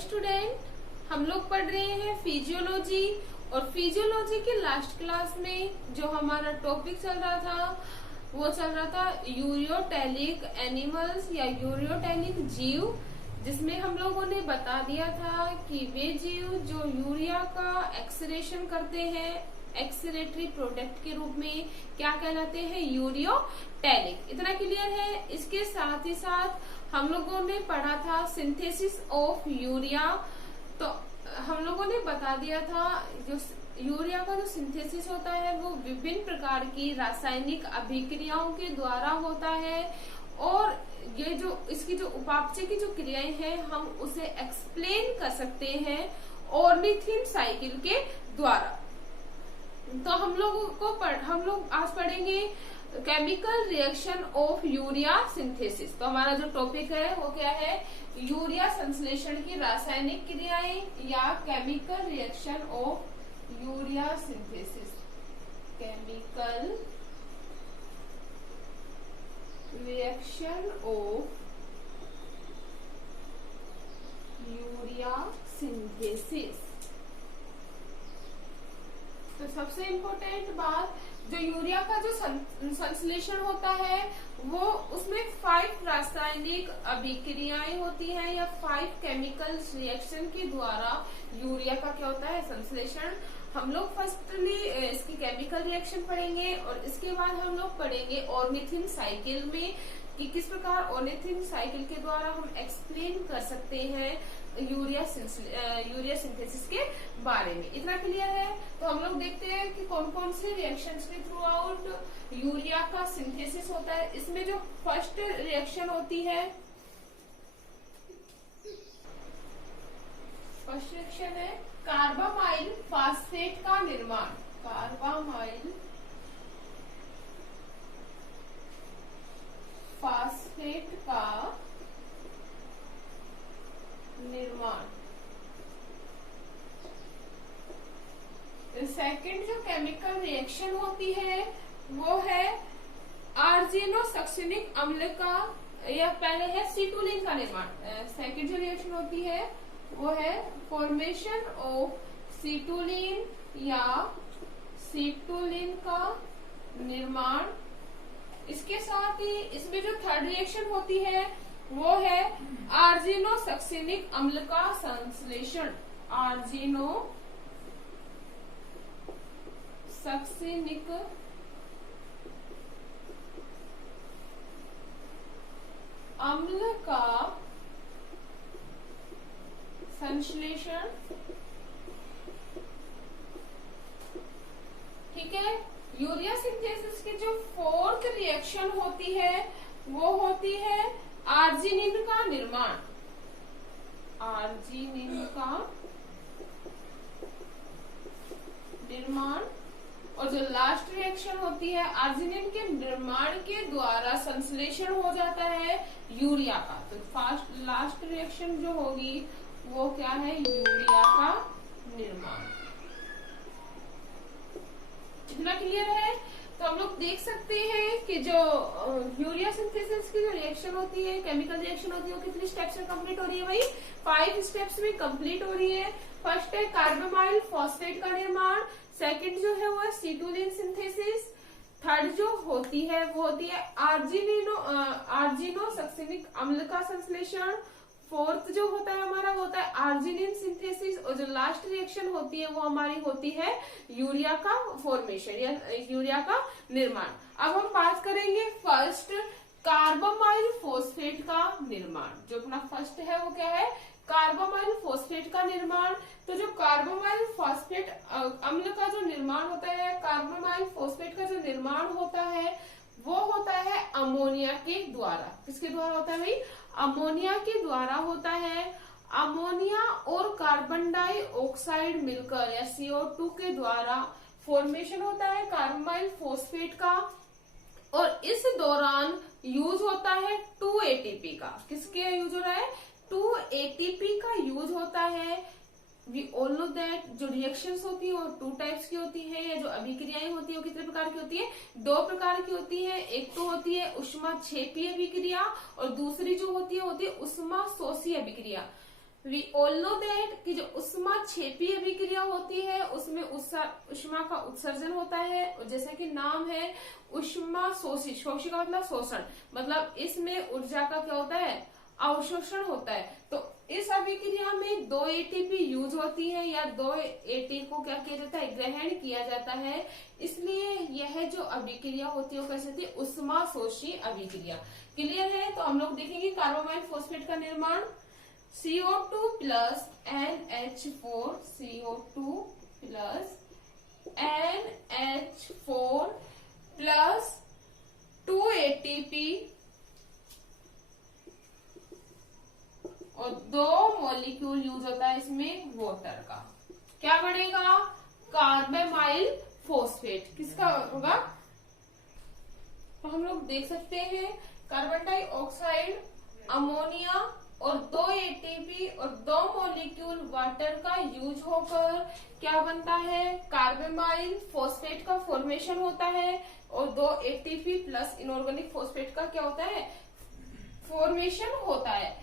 Student, हम लोग पढ़ रहे हैं फिजियोलॉजी। और फिजियोलॉजी के लास्ट क्लास में जो हमारा टॉपिक चल रहा था वो चल रहा था यूरियोटेलिक एनिमल्स या यूरियोटेलिक जीव, जिसमें हम लोगों ने बता दिया था कि वे जीव जो यूरिया का एक्सक्रीशन करते हैं एक्सक्रीटरी प्रोडक्ट के रूप में क्या कहलाते हैं, यूरियोटेलिक। इतना क्लियर है। इसके साथ ही साथ हम लोगों ने पढ़ा था सिंथेसिस ऑफ यूरिया। तो हम लोगों ने बता दिया था जो यूरिया का जो सिंथेसिस होता है वो विभिन्न प्रकार की रासायनिक अभिक्रियाओं के द्वारा होता है, और ये जो इसकी जो उपापचय की जो क्रियाएं हैं हम उसे एक्सप्लेन कर सकते हैं ऑर्निथिन साइकिल के द्वारा। तो हम लोग आज पढ़ेंगे chemical reaction of urea synthesis. तो हमारा जो टॉपिक है वो क्या है, यूरिया संश्लेषण की रासायनिक क्रियाएं या chemical reaction of urea synthesis. Chemical reaction of urea synthesis. तो सबसे इम्पोर्टेंट बात, जो यूरिया का जो संश्लेषण होता है वो उसमें 5 रासायनिक अभिक्रियाएं होती हैं या 5 केमिकल रिएक्शन के द्वारा यूरिया का क्या होता है, संश्लेषण। हम लोग फर्स्टली इसकी केमिकल रिएक्शन पढ़ेंगे और इसके बाद हम लोग पढ़ेंगे ऑर्निथिन साइकिल में कि किस प्रकार ऑर्निथिन साइकिल के द्वारा हम एक्सप्लेन कर सकते हैं यूरिया सिंथेसिस के बारे में। इतना क्लियर है। तो हम लोग देखते हैं कि कौन कौन से रिएक्शंस के थ्रू आउट यूरिया का सिंथेसिस होता है। इसमें जो फर्स्ट रिएक्शन होती है, फर्स्ट रिएक्शन है कार्बामाइल फास्फेट का निर्माण। कार्बामाइल फास्फेट का निर्माण। सेकंड जो केमिकल रिएक्शन होती है वो है आर्जिनोसक्सिनिक अम्ल का, या पहले है सीटुलिन का निर्माण। सेकंड जो रिएक्शन होती है वो है फॉर्मेशन ऑफ सीटुलिन या सीटुलिन का निर्माण। इसके साथ ही इसमें जो थर्ड रिएक्शन होती है वो है आर्जिनोसक्सिनिक अम्ल का संश्लेषण। आर्जिनोसक्सिनिक अम्ल का संश्लेषण। ठीक है। यूरिया सिंथेसिस की जो फोर्थ रिएक्शन होती है वो होती है आर्जिनिन का निर्माण। आर्जिनिन का निर्माण। और जो लास्ट रिएक्शन होती है आर्जिनिन के निर्माण के द्वारा संश्लेषण हो जाता है यूरिया का। तो लास्ट रिएक्शन जो होगी वो क्या है, यूरिया का निर्माण। इतना क्लियर है। तो हम लोग देख सकते हैं कि जो यूरिया सिंथेसिस की जो रिएक्शन होती है, केमिकल रिएक्शन होती है, वो कितनी स्टेप्स में कंप्लीट हो रही है भाई, 5 स्टेप्स में कंप्लीट हो रही है। फर्स्ट है कार्बामाइल फॉस्फेट का निर्माण। सेकंड जो है वो है सीटुलिन सिंथेसिस। थर्ड जो होती है वो होती है आर्जिनोसक्सिनिक अम्ल का संश्लेषण। फोर्थ जो होता है हमारा वो होता है आर्जिनिन सिंथेसिस। और जो लास्ट रिएक्शन होती है वो हमारी होती है यूरिया का फॉर्मेशन या यूरिया का निर्माण। अब हम बात करेंगे फर्स्ट कार्बामाइल फॉस्फेट का निर्माण। जो अपना फर्स्ट है वो क्या है, कार्बामाइल फॉस्फेट का निर्माण। तो जो कार्बामाइल फॉस्फेट अम्ल का जो निर्माण होता है, कार्बामाइल फॉस्फेट का जो निर्माण होता है वो होता है अमोनिया के द्वारा। किसके द्वारा होता है भाई, अमोनिया के द्वारा होता है। अमोनिया और कार्बन डाइऑक्साइड मिलकर या CO2 के द्वारा फॉर्मेशन होता है कार्बामाइल फॉस्फेट का। और इस दौरान यूज होता है 2 ATP का। किसके यूज हो रहा है, 2 ATP का यूज होता है। वी ऑल नो दैट जो रिएक्शंस होती है वो 2 टाइप्स की होती है, या जो अभिक्रियाएं होती है वो कितने प्रकार की होती है, 2 प्रकार की होती है। एक तो होती है उष्मा क्षेपीय अभिक्रिया और दूसरी जो होती है उष्मा शोषी अभिक्रिया। वी ऑल नो दैट कि जो ऊष्माक्षेपी अभिक्रिया होती है उसमें ऊष्मा का उत्सर्जन होता है, और जैसा कि नाम है ऊष्मा शोषी, शोषी का मतलब शोषण, मतलब इसमें ऊर्जा का क्या होता है, अवशोषण होता है। तो इस अभिक्रिया में 2 एटीपी यूज होती है या 2 एटी को क्या किया जाता है, ग्रहण किया जाता है, इसलिए यह जो अभिक्रिया होती है वो कैसे होती है, ऊष्मा शोषी अभिक्रिया। क्लियर है? तो हम लोग देखेंगे कार्बोमाइल फॉस्फेट का निर्माण, CO2 plus NH4, CO2 plus NH4 plus 2 ATP और 2 मॉलिक्यूल यूज होता है इसमें वाटर का। क्या बनेगा, कार्बोमाइल फॉस्फेट। किसका होगा, तो हम लोग देख सकते हैं कार्बन डाइऑक्साइड, अमोनिया और 2 एटीपी और 2 मॉलिक्यूल वाटर का यूज होकर क्या बनता है, कार्बोमाइल फॉस्फेट का फॉर्मेशन होता है, और 2 एटीपी प्लस इनऑर्गेनिक फॉस्फेट का क्या होता है, फॉर्मेशन होता है।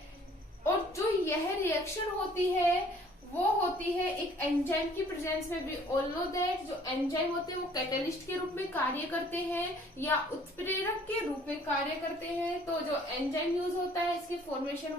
और जो यह रिएक्शन होती है वो होती है एक एंजाइम की प्रेजेंस में। वी ऑल नो दैट जो एंजाइम होते हैं वो कैटलिस्ट के रूप में कार्य करते हैं या उत्प्रेरक के रूप में कार्य करते हैं। तो जो एंजाइम यूज होता है इसके फॉर्मेशन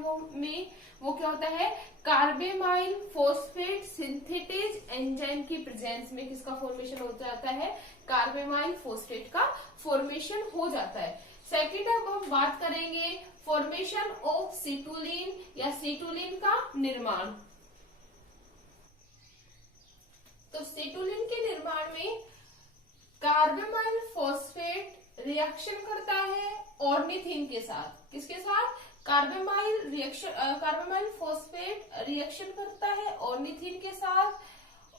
वो क्या होता है, कार्बोमाइल फॉस्फेट सिंथेटेज एंजाइम की प्रेजेंस में किसका फॉर्मेशन हो जाता है, कार्बोमाइल फॉस्फेट का फॉर्मेशन हो जाता है। सेकंड अब हम बात करेंगे फॉर्मेशन ऑफ सीटुलिन या सीटुलिन का निर्माण। तो सीटुलिन के निर्माण में कार्बोमाइल फॉस्फेट रिएक्शन करता है ऑर्निथिन के साथ। किसके साथ, कार्बोमाइल फॉस्फेट रिएक्शन करता है ऑर्निथिन के साथ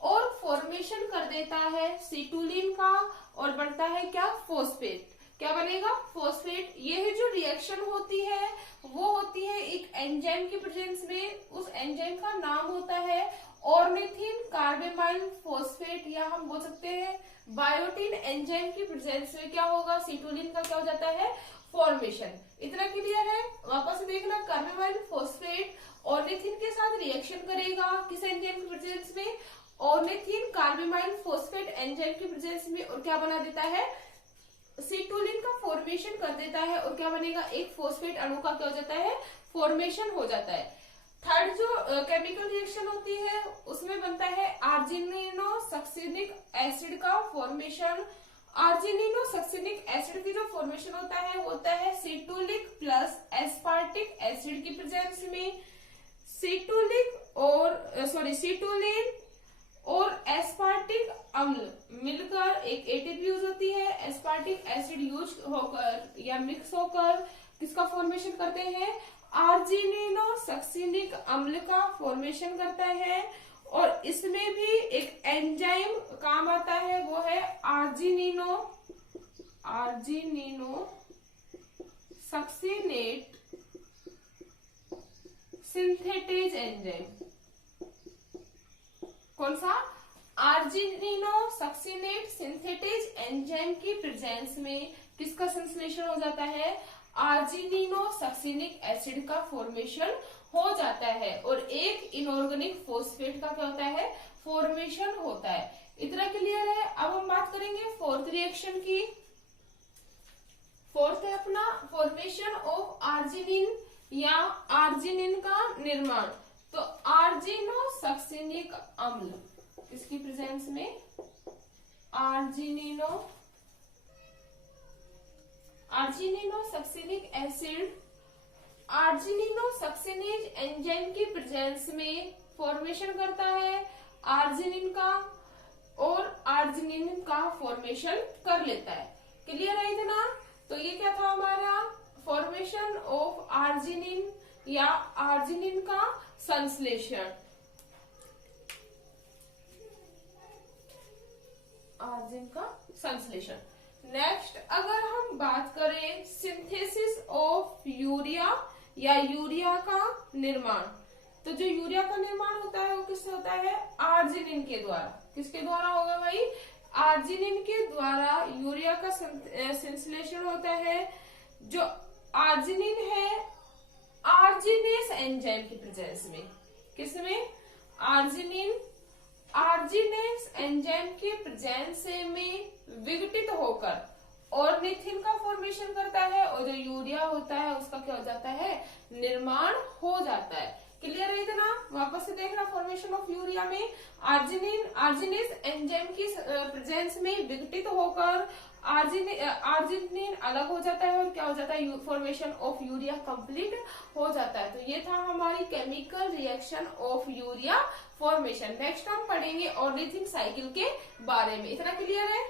और फॉर्मेशन कर देता है सीटुलिन का, और बनता है क्या, फॉस्फेट। क्या बनेगा, फॉस्फेट। यह जो रिएक्शन होती है वो होती है एक एंजाइम की प्रेजेंस में। उस एंजाइम का नाम होता है ऑर्निथिन कार्बोमाइल फॉस्फेट, या हम बोल सकते हैं बायोटिन एंजाइम की प्रेजेंस में क्या होगा, सीटुलिन का क्या हो जाता है, फॉर्मेशन। इतना क्लियर है? वापस देखना, कार्बोमाइल फॉस्फेट ऑर्निथिन के साथ रिएक्शन करेगा किस एंजाइम की प्रेजेंस में, ऑर्निथिन कार्बोमाइल फॉस्फेट एंजाइम की प्रेजेंस में, और क्या बना देता है, सीटुलिन का फॉर्मेशन कर देता है, और क्या बनेगा, एक फॉस्फेट अणु का क्या हो जाता है, फॉर्मेशन हो जाता है। थर्ड जो केमिकल रिएक्शन होती है उसमें बनता है आर्जिनिनो सक्सिनिक एसिड का फॉर्मेशन। आर्जिनिनो सक्सिनिक एसिड की जो फॉर्मेशन होता है सीटुलिक प्लस एस्पार्टिक एसिड की प्रेजेंस में। सीटुलिन और एस्पार्टिक अम्ल मिलकर एक एटीपी यूज होती है, एस्पार्टिक एसिड यूज होकर या मिक्स होकर किसका फॉर्मेशन करते हैं, आर्जिनिनो सक्सिनिक अम्ल का फॉर्मेशन करता है। और इसमें भी एक एंजाइम काम आता है, वो है आर्जिनिनो सक्सिनेट सिंथेटेज एंजाइम। कौन सा, आर्जिनिनो सक्सिनेट सिंथेटेज एंजाइम की प्रेजेंस में किसका संश्लेषण हो जाता है, आर्जिनिनो सक्सिनिक एसिड का फॉर्मेशन हो जाता है, और एक इनऑर्गेनिक फॉस्फेट का क्या होता है, फॉर्मेशन होता है। इतना क्लियर है? अब हम बात करेंगे फोर्थ रिएक्शन की। फोर्थ है अपना फॉर्मेशन ऑफ आर्जिनिन या आर्जिनिन का निर्माण। तो आर्जिनो सक्सिनिक अम्ल इसकी प्रेजेंस में आर्जिनिनो सक्सिनिक एसिड आर्जिनिनो सक्सिनेज एंजाइम की प्रेजेंस में फॉर्मेशन करता है आर्जिनिन का, और आर्जिनिन का फॉर्मेशन कर लेता है। क्लियर है इतना? तो ये क्या था हमारा, फॉर्मेशन ऑफ आर्जिनिन या आर्जिनिन का संश्लेषण। आर्जिन का संश्लेषण। नेक्स्ट अगर हम बात करें सिंथेसिस ऑफ यूरिया या यूरिया का निर्माण, तो जो यूरिया का निर्माण होता है वो किससे होता है, आर्जिनिन के द्वारा। किसके द्वारा होगा भाई, आर्जिनिन के द्वारा यूरिया का संश्लेषण होता है। जो आर्जिनिन है आर्जिनेस एंजाइम की प्रेजेंस में। किसमें? आर्जिनिन, आर्जिनेस एंजाइम के प्रेजेंस में विघटित होकर ऑर्निथिन का फॉर्मेशन करता है, और जो यूरिया होता है उसका क्या हो जाता है? निर्माण हो जाता है। क्लियर है इतना? वापस से देखना, फॉर्मेशन ऑफ यूरिया में आर्जिनेस एंजाइम की प्रेजेंस में विघटित होकर आर्जिनिन अलग हो जाता है, और क्या हो जाता है? फॉर्मेशन ऑफ यूरिया कंप्लीट हो जाता है। तो ये था हमारी chemical reaction of urea formation. Next हम पढ़ेंगे ऑर्निथिन साइकिल के बारे में। इतना क्लियर है?